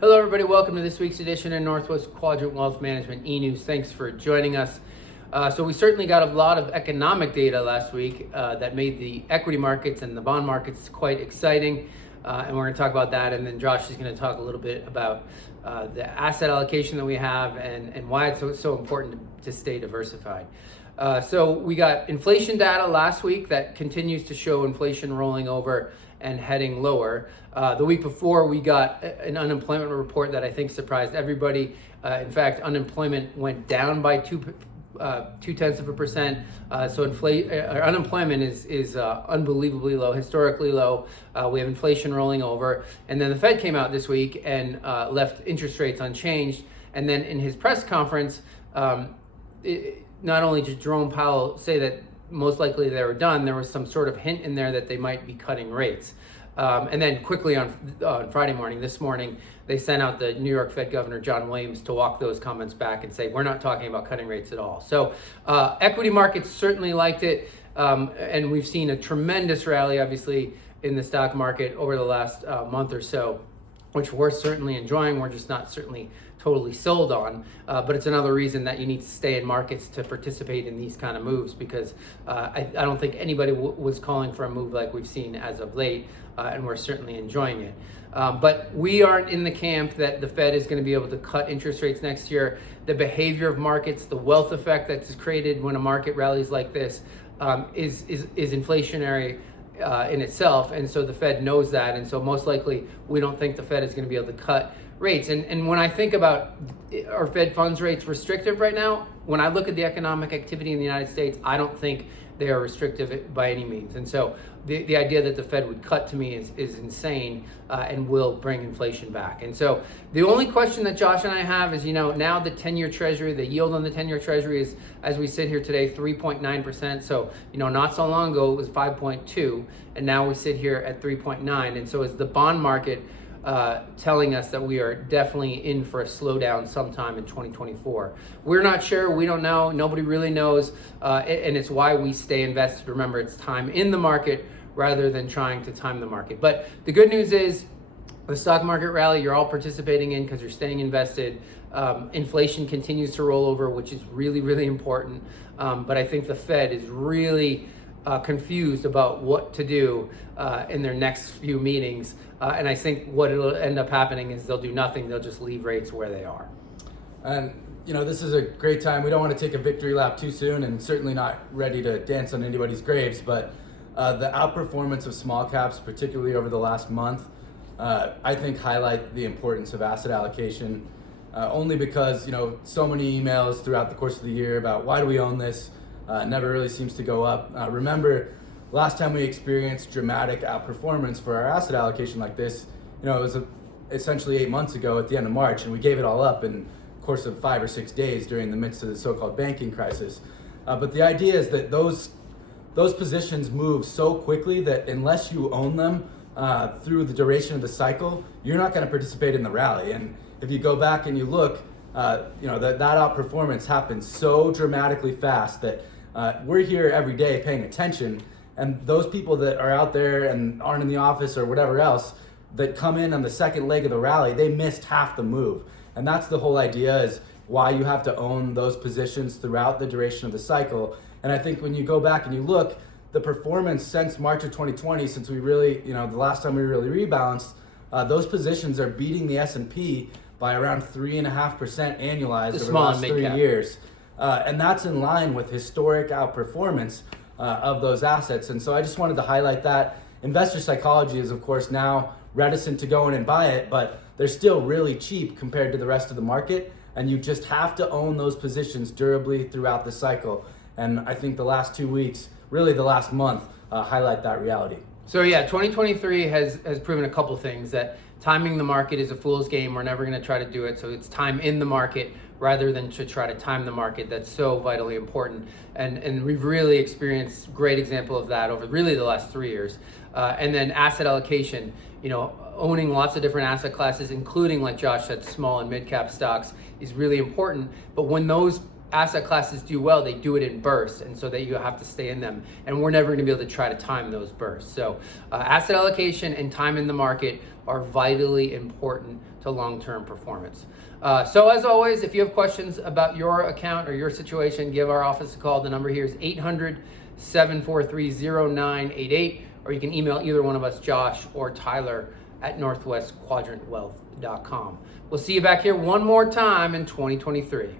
Hello everybody, welcome to this week's edition of Northwest Quadrant Wealth Management e-News. Thanks for joining us. So we certainly got a lot of economic data last week that made the equity markets and the bond markets quite exciting. And we're going to talk about that, and then Josh is going to talk a little bit about the asset allocation that we have and why it's so important to stay diversified. So we got inflation data last week that continues to show inflation rolling over and heading lower. The week before, we got an unemployment report that I think surprised everybody. In fact, unemployment went down by 0.2%. So unemployment is unbelievably low, historically low. We have inflation rolling over. And then the Fed came out this week and left interest rates unchanged. And then in his press conference, not only did Jerome Powell say that most likely they were done, there was some sort of hint in there that they might be cutting rates. And then quickly on Friday morning, this morning, they sent out the New York Fed Governor John Williams to walk those comments back and say, we're not talking about cutting rates at all. So equity markets certainly liked it. And we've seen a tremendous rally, obviously, in the stock market over the last month or so, which we're certainly enjoying. We're just not certainly totally sold on, but it's another reason that you need to stay in markets to participate in these kind of moves, because I don't think anybody was calling for a move like we've seen as of late, and we're certainly enjoying it. But we aren't in the camp that the Fed is going to be able to cut interest rates next year. The behavior of markets, the wealth effect that's created when a market rallies like this is inflationary in itself, and so the Fed knows that, and so most likely we don't think the Fed is going to be able to cut rates. And when I think about our Fed funds rates restrictive right now, when I look at the economic activity in the United States, I don't think they are restrictive by any means. And so the idea that the Fed would cut, to me, is insane and will bring inflation back. And so the only question that Josh and I have is, now the 10-year Treasury, the yield on the 10-year Treasury is, as we sit here today, 3.9%. So, not so long ago it was 5.2, and now we sit here at 3.9. And so is the bond market telling us that we are definitely in for a slowdown sometime in 2024. We're not sure. We don't know. Nobody really knows. And it's why we stay invested. Remember, it's time in the market rather than trying to time the market. But the good news is the stock market rally you're all participating in because you're staying invested. Inflation continues to roll over, which is really, really important. But I think the Fed is really confused about what to do in their next few meetings. And I think what it'll end up happening is they'll do nothing. They'll just leave rates where they are. And, this is a great time. We don't want to take a victory lap too soon, and certainly not ready to dance on anybody's graves. But the outperformance of small caps, particularly over the last month, I think highlight the importance of asset allocation, only because, so many emails throughout the course of the year about why do we own this never really seems to go up. Remember, last time we experienced dramatic outperformance for our asset allocation like this, it was essentially 8 months ago at the end of March, and we gave it all up in the course of 5 or 6 days during the midst of the so-called banking crisis. But the idea is that those positions move so quickly that unless you own them through the duration of the cycle, you're not going to participate in the rally. And if you go back and you look, that outperformance happens so dramatically fast that we're here every day paying attention. And those people that are out there and aren't in the office or whatever else that come in on the second leg of the rally, they missed half the move. And that's the whole idea, is why you have to own those positions throughout the duration of the cycle. And I think when you go back and you look, the performance since March of 2020, since we really, the last time we really rebalanced, those positions are beating the S&P by around 3.5% annualized over the last 3 years. And that's in line with historic outperformance of those assets. And so I just wanted to highlight that. Investor psychology is, of course, now reticent to go in and buy it, but they're still really cheap compared to the rest of the market. And you just have to own those positions durably throughout the cycle. And I think the last 2 weeks, really the last month, highlight that reality. So yeah, 2023 has proven a couple things: that timing the market is a fool's game. We're never going to try to do it. So it's time in the market rather than to try to time the market. That's so vitally important. And we've really experienced great example of that over really the last 3 years. And then asset allocation, owning lots of different asset classes, including, like Josh said, small and mid-cap stocks, is really important. But when those asset classes do well, they do it in bursts, and so that you have to stay in them. And we're never going to be able to try to time those bursts. So asset allocation and time in the market are vitally important to long-term performance. So as always, if you have questions about your account or your situation, give our office a call. The number here is 800-743-0988, or you can email either one of us, Josh or Tyler, at northwestquadrantwealth.com. We'll see you back here one more time in 2023.